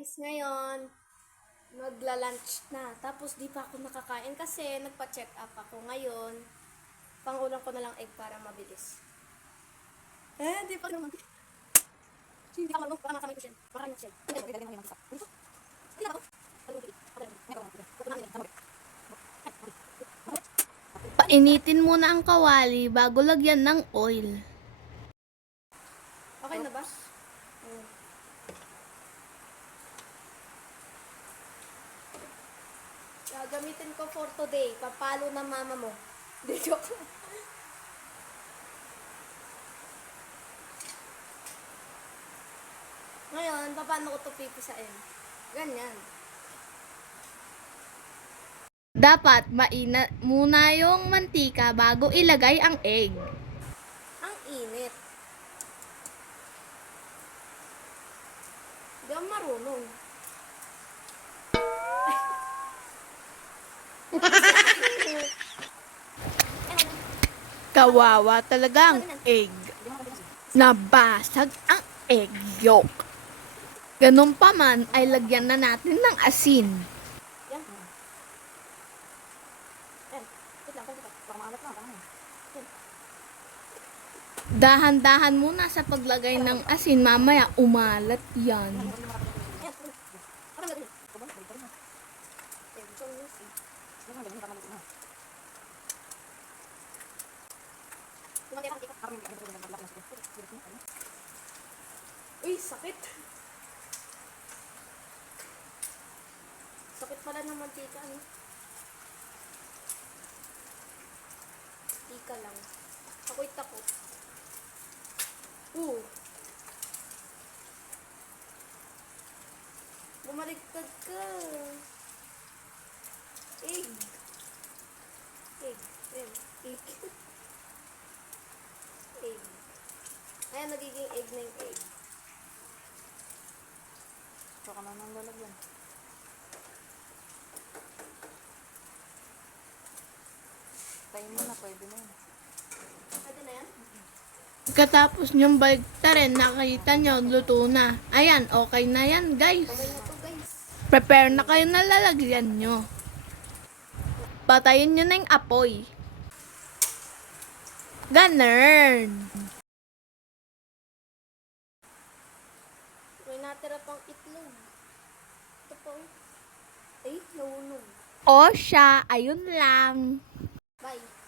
guys, ngayon magla-lunch na. Tapos di pa ako nakakain kasi nagpa-check up ako ngayon. Pangulam ko na lang egg para mabilis. Di pa naman. Hindi ako marunong. Baka makamay ko siya. Baka kanya siya. Hindi ako. Painitin muna ang kawali bago lagyan ng oil. Okay na ba? Gagamitin ko for today. Papalo na mama mo. Hindi, joke. Ngayon, paano ko ito pipisain? Ganyan. Dapat mainat muna yung mantika bago ilagay ang egg. Ang init. Hindi ako marunong. Kawawa talaga ang egg. Nabasag ang egg yolk. Ganun pa man ay lagyan na natin ng asin. Yan. Yan. Wait lang, konti pa. Baka maalat na. Yan. Dahan-dahan muna sa paglagay ng asin, mamaya umalat yan. Yan. Parang ganun. So, uy, sakit. Sakit pala ng mantika, ano? Tika lang. Ako'y takot. Bumaliktad ka. Egg. Egg. Ayan. Egg. Egg. Ayan, nagiging egg na yung egg. Saka na nang lalagyan. Tayo mo na, pwede na yan. Pwede na yan? Katapos nyong baliktarin, nakita nyo, luto na. Ayan, okay na yan, guys. Okay na to, guys. Prepare na kayo na lalagyan nyo. Patayin nyo na yung apoy. Ganun. May natira pang itlog. Ito po. Ay, nahulog. O siya, ayun lang. Bye.